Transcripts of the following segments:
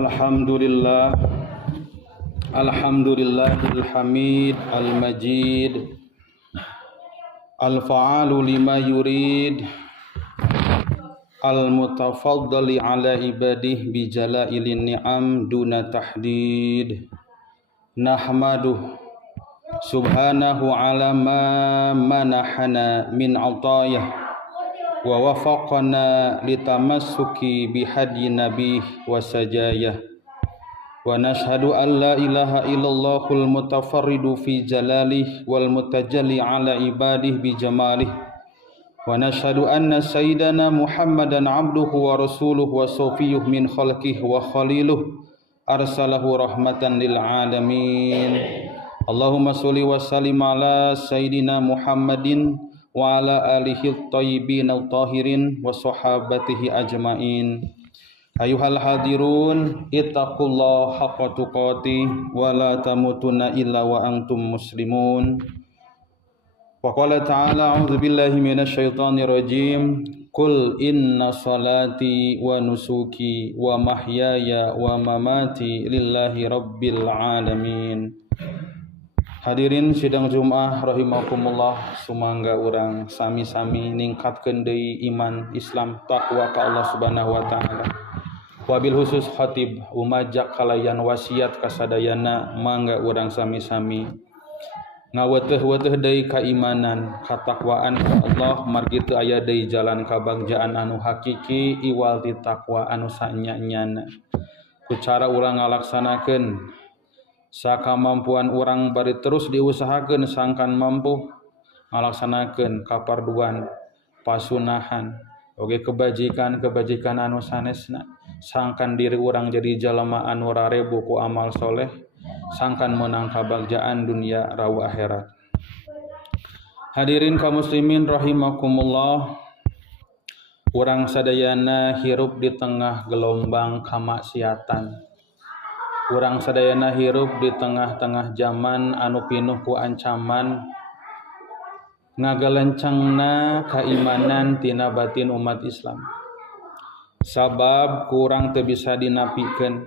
Alhamdulillah, Alhamdulillahil hamid al-majid al-fa'alu lima yurid al-mutafaddali ala ibadih bi jalailin ni'am duna tahdid. Nahmaduh subhanahu ala ma manahana min atayah wa wafaqana litamassuki bihadi nabih wa sajayah wa nashhadu an la ilaha illallahul mutafarridu fi jalalih wal mutajalli ala ibadih bi jamalih wa nashhadu anna sayyidana Muhammadan abduhu wa rasuluhu wa safiyuh min khalqihi wa khaliluh arsalahu rahmatan lil alamin. Allahumma sholli wa sallim ala sayyidina Muhammadin wa ala alihi thayyibin al-tahirin wa sahabatihi ajmain. Ayuhal hadirun, ittaqullaha haqqa tuqatih wa la tamutunna illa wa antum muslimun. Wa qala ta'ala a'udzu billahi minasy syaithanir rajim. Qul inna salati wa nusuki wa mahyaya wa mamati lillahi rabbil alamin. Hadirin sidang Jumat rahimakumullah, sumangga urang sami-sami ningkatkeun deui iman Islam takwa ka Allah Subhanahu wa taala. Wabil khusus khatib umajak kalayan wasiat kasadayana mangga urang sami-sami ngaweteh-weteh deui kaimanan katakwaan ka Allah margi teu aya deui jalan kabagjaan anu hakiki iwal ti takwa anu sanya-nyana. Ku cara urang ngalaksanakeun sakamampuan urang bari terus diusahakeun sangkan mampu ngalaksanakeun kaparduan pasunahan oge kebajikan anu sanesna sangkan diri urang jadi jalema anu rarebu ku amal soleh sangkan menang kabagjaan dunia rawa akhirat. Hadirin kaum muslimin rahimakumullah, urang sadayana hirup di tengah gelombang kamaksiatan. Urang sadayana hirup di tengah-tengah zaman anu pinuh ku ancaman ngagalencangna kaimanan tina batin umat Islam. Sabab kurang teu bisa dinapikeun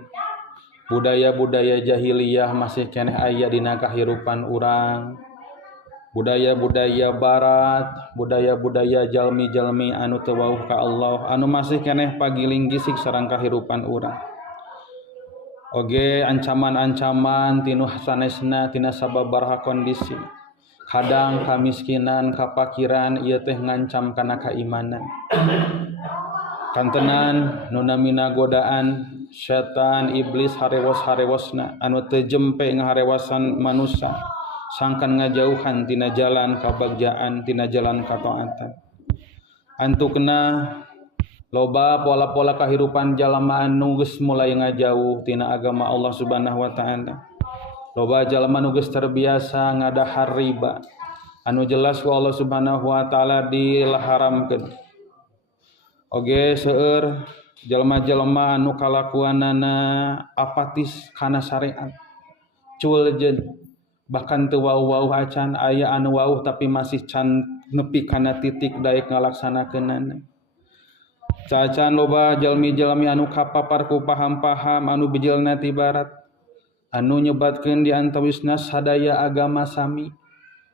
budaya-budaya jahiliyah masih keneh aya dina kahirupan urang. Budaya-budaya barat, budaya-budaya jalmi-jalmi anu teu wauh ka Allah, anu masih keneh pagiling gisik sareng kahirupan urang. Oge ancaman-ancaman tinu sanesna tina sababaraha kondisi. Kadang kamiskinan, kapakiran ieu teh ngancam kana kaimanan. Kantenan nu namina godaan setan iblis harewos-harewosna anu teu jempe ngaharewasan manusia sangkan ngajauhan tina jalan kabagjaan, tina jalan kataatan. Antukna loba pola-pola kahirupan jalema anu geus mulai ngajauh tina agama Allah Subhanahu wa taala. Loba jalema anu geus terbiasa ngadahar riba anu jelas ku Allah Subhanahu wa taala diharamkeun. Oge seueur jalema-jalema anu kalakuanana apatis kana syariat. Culjeun bahkan teu wauh-wauh acan aya anu wauh tapi masih can nepi kana titik daek ngalaksanakeunana. Cacan loba jalmi-jalmi anu kapapar ku paham-paham anu bejelna ti barat anu nyebatkeun di antawisna sadaya agama sami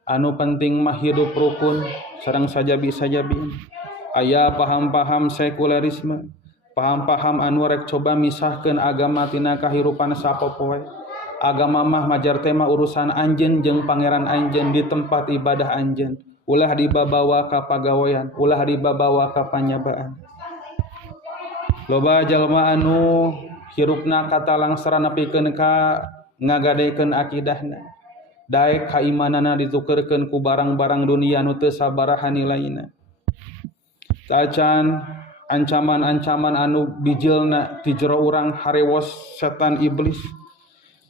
anu penting mah hidup rukun sareng sajabi-sajabi. Aya paham-paham sekulerisme, paham-paham anu rek coba misahkeun agama tina kahirupan sapopoe. Agama mah majar tema urusan anjeun jeung pangeran anjeun di tempat ibadah anjeun, ulah dibabawa ka pagawean, ulah dibabawa ka panyabaan. Loba jalma anu hirupna katalangsaran nepikeun ka ngagadekeun akidahna. Daek kaimanana ditukeurkeun ku barang-barang dunia anu teu sabaraha nilaina. Tacan ancaman-ancaman anu bijilna ti jero urang harewos setan iblis.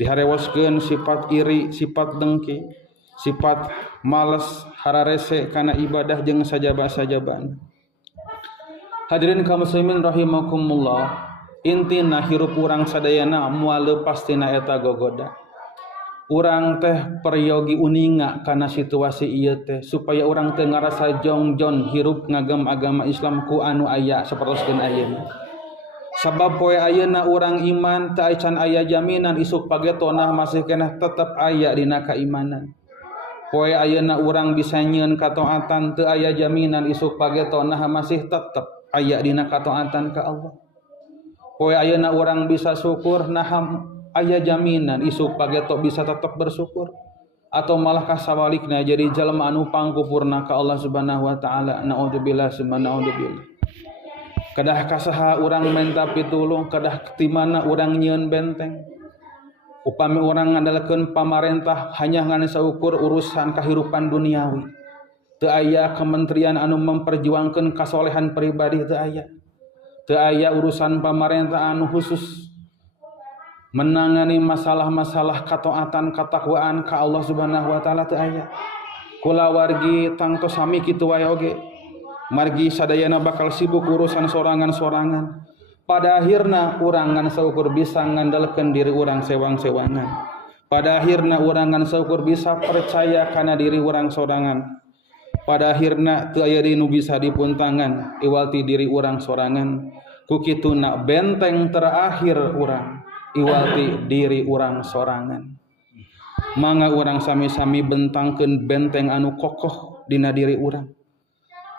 Diharewoskeun sifat iri, sifat dengki, sifat males, hararese kana ibadah jeung sajaba-sajabaan. Hadirin kaum muslimin rahimakumullah, intina hirup urang sadayana moal leupas tina eta gogoda. Urang teh peryogi uninga kana situasi ieu teh supaya urang teu ngarasa jongjon hirup ngagem agama Islam ku anu aya sapertoskeun ayeuna. Sabab poe ayeuna urang iman teu can aya jaminan isuk pagetona masih keneh tetep aya dina kaimanan. Poe ayeuna urang bisa nyieun kataatan teu aya jaminan isuk pagetona masih tetep aya dina kataatan ka Allah. Poe ayeuna urang bisa syukur nah aya jaminan isuk pageto bisa tetep bersyukur atau malah kasawalikna jadi jalma anu pangkupurna ka Allah Subhanahu wa taala. Naudzubillah summa naudzubillah. Kedah kasaha urang minta pitulung, kedah ti mana urang nyieun benteng. Upami urang ngandalkeun pamarentah hanya ngan saukur urusan kahirupan duniawi. Teu aya kementerian anu memperjuangkeun kasolehan pribadi, teu aya. Teu aya urusan pamarentah anu khusus menangani masalah-masalah kataatan katakwaan ka Allah Subhanahu wa taala, teu aya. Kula wargi tangtos sami kitu wae oge. Margi sadayana bakal sibuk urusan sorangan-sorangan. Pada akhirna urang ngan saukur bisa ngandalkeun diri urang sewang-sewangan. Pada akhirna urang ngan saukur bisa percaya kana diri urang sorangan. Pada akhirna teu aya nu bisa dipuntangan iwalti diri urang sorangan. Ku kituna benteng terakhir urang iwalti diri urang sorangan. Mangga urang sami-sami bentangkeun benteng anu kokoh dina diri urang.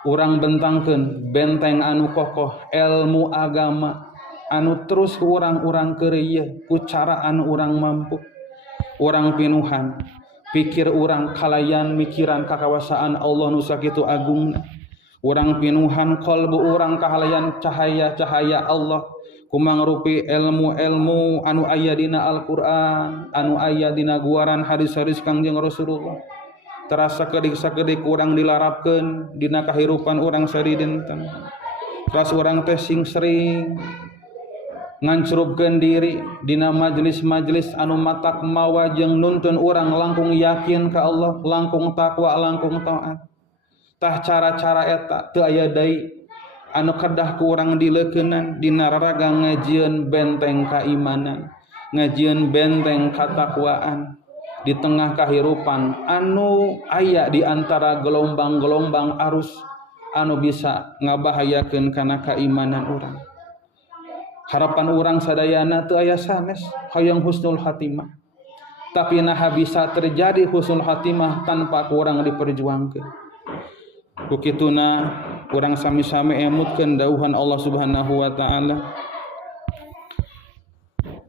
Urang bentangkeun benteng anu kokoh ilmu agama anu terus urang-urang keureuy ku cara anu urang mampu. Urang pinuhan pikir urang kalayan mikiran kakawasaan Allah nu sakitu agungna. Urang pinuhan qalbu urang kahalayan cahaya-cahaya Allah kumangrupi ilmu-ilmu anu aya dina Al-Qur'an, anu aya dina guaran hadis-hadis Kangjeng Rasulullah. Terasa sakedik-sakedik urang dilarapkeun dina kahirupan urang sari dinten. Teras urang teh sering ngancurupkeun diri dina majelis-majelis anu matak mawa jeung nuntun urang langkung yakin ka Allah, langkung takwa, langkung taat. Tah cara-cara eta teu aya deui anu kedah ku urang dileukeunnan dina raraga ngajieun benteng kaimanan, ngajieun benteng katakwaan. Di tengah kahirupan anu aya di antara gelombang-gelombang arus anu bisa ngabahayakeun kana keimanan urang. Harapan urang sadayana teu aya sanes hoyong husnul khatimah. Tapi naha bisa terjadi husnul khatimah tanpa urang diperjuangkeun. Ku kituna urang sami-sami emutkeun dauhan Allah Subhanahu wa taala.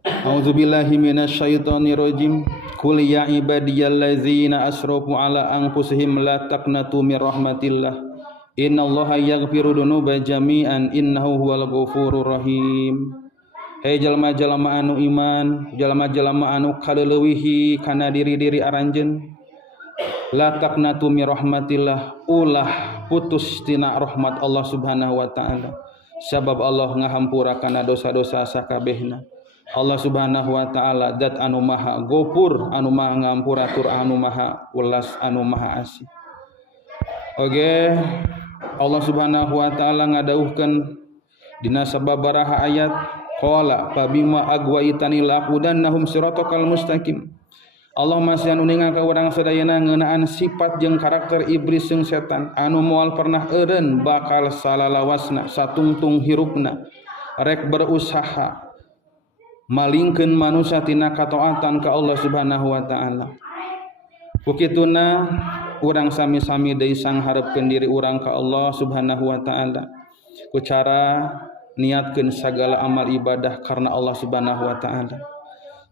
A'udzubillahi minasyaitonir rajim. Qul ya ibadiyallazina asrafu ala anfusihim la taqnatu mir rahmatillah. Innallaha yaghfiru dzunuba jami'an innahu huwal ghafurur rahim. Hei jalma-jalma anu iman, jalma-jalma anu kaleuweuhi kana diri-diri aranjeun. La taqnatu mir rahmatillah, ulah putus tina rahmat Allah Subhanahu wa taala. Sabab Allah ngahampura kana dosa-dosa sakabehna. Allah Subhanahu wa taala zat anu maha Ghafur, anu maha ngampura tur anu maha welas, anu maha asih. Oge, Allah Subhanahu wa taala ngadauhkeun dina sababaraha ayat qala fabima agwaitani laqudannahum siratal mustaqim. Allah masih anu ningal ka urang sadayana ngeunaan sifat jeung karakter iblis jeung setan anu moal pernah eureun bakal salalawasna satungtung hirupna rek berusaha malingkeun manusia tina kataatan ka Allah Subhanahu wa taala. Kukituna urang sami-sami deui sangharepkeun diri urang ka Allah Subhanahu wa taala ku cara niatkeun sagala amal ibadah karena Allah Subhanahu wa taala.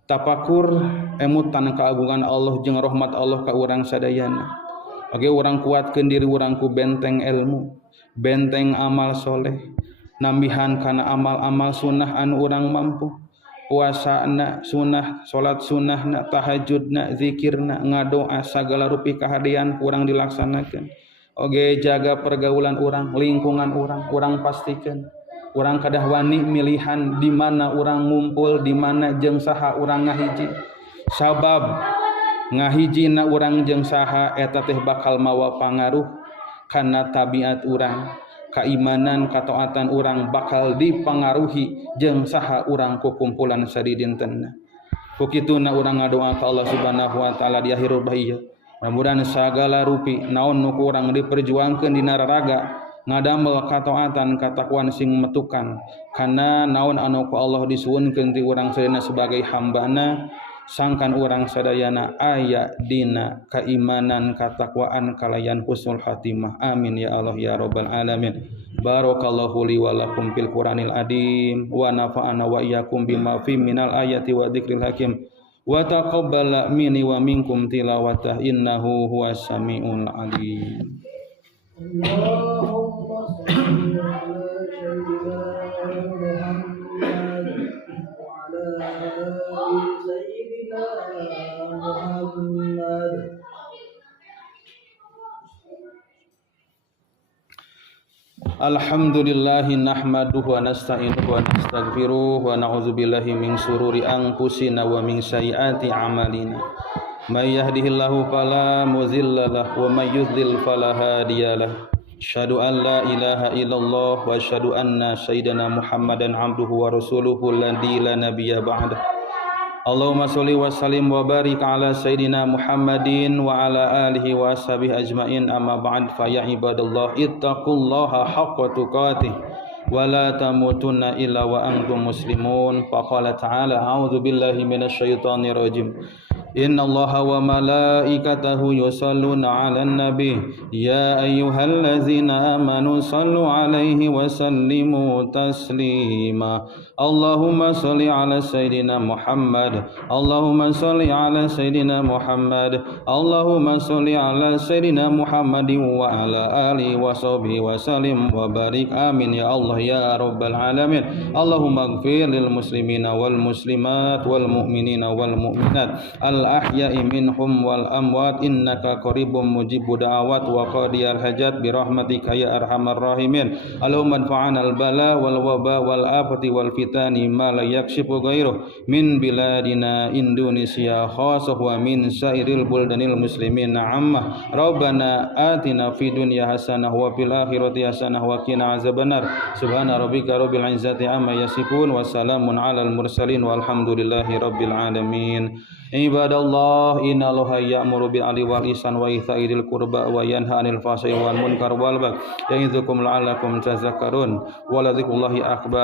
Tapakur emutan keagungan Allah jeung rahmat Allah ka urang sadayana. Oge urang kuatkeun diri urang ku benteng ilmu, benteng amal soleh, nambihan kana amal-amal sunnah anu urang mampu. Puasana sunnah, salat sunnahna, tahajudna, zikirna, ngadoa sagala rupi kahadian urang dilaksanakeun. Oge jaga pergaulan urang, lingkungan urang pastikeun urang kadah wani milihan di mana urang ngumpul, di mana jeung saha urang ngahiji. Sabab ngahijina urang jeung saha eta teh bakal mawa pangaruh kana tabiat urang. Keimanan kataatan urang bakal dipengaruhi jeung saha urang ku kumpulan sadidintenna. Ku kituna urang ngadoa ka Allah Subhanahu wa taala di akhir bahiyah. Mudah-mudahan sagala rupi naon nu urang diperjuangkeun dina raraga ngadamel kataatan katakuan sing metukan kana naon anu ku Allah disuwunkeun ti urang sadayana sebagai hambana sangkan urang sadayana aya dina keimanan katakwaan kalayan husnul khatimah amin ya Allah ya rabbal alamin. Barakallahu li wa lakum fil Qur'anil adim wa nafa'ana wa iyyakum bima fi minal ayati wa dzikril hakim wa taqabbala minni wa minkum tilawatah innahu huwas samiul alim. Allahumma shalli ala sayyidina Muhammad wa ala ali sayyidina Muhammad. Alhamdulillahi nahmaduhu wa nasta'inuhu wa nastaghfiruh wa na'udzu billahi min shururi anfusina wa min sayyiati a'malina. May yahdihillahu fala mudilla lahu wa may yudlil fala hadiyalah. Asyhadu an la ilaha illallah wa asyhadu anna sayyidina Muhammadan abduhu wa rasuluhu la nabiyya ba'da. Allahumma sholli wa sallim wa barik ala sayyidina Muhammadin wa ala alihi wa ashabihi ajmain amma ba'd fa ya ibadallah ittaqullaha haqqa tuqatih wa la tamutunna illa wa antum muslimun. Faqala ta'ala a'udzu billahi minasy syaithanir rajim. Innallaha wa malaikatahu yusholluna 'alan nabi ya ayyuhallazina amanu shallu 'alaihi wa sallimu taslima. Allahumma shalli 'ala sayyidina Muhammad. Allahumma shalli 'ala sayyidina Muhammad. Allahumma shalli 'ala sayyidina Muhammadin wa 'ala alihi wa sahbihi wa sallim wa barik amin ya Allah ya rabbal alamin. Allahumma ighfir lil muslimina wal muslimat wal mu'minina wal mu'minat al-ahya'i minhum wal amwat innaka qaribun mujibud da'awat wa qadiyal hajat bi rahmatika ya arhamar rahimin. Allahumma anfa'na al-bala wal waba wal afati wal fitani ma la yakshifu ghairuh min biladina Indonesia khassah wa min sairil buldanil muslimin amma. Rabbana atina fid dunya hasanah wa fil akhirati hasanah wa qina azabannar. Subhana rabbika rabbil izzati amma yasifun wa salamun alal mursalin walhamdulillahi rabbil alamin. Ibadallah innallaha ya'muru bil 'adli wal ihsan wa ita'i dzil qurba wa yanha 'anil fahsya'i wal munkar wal baghi ya'idzukum la'allakum tadhakkarun wa la dzikrullahi akbar.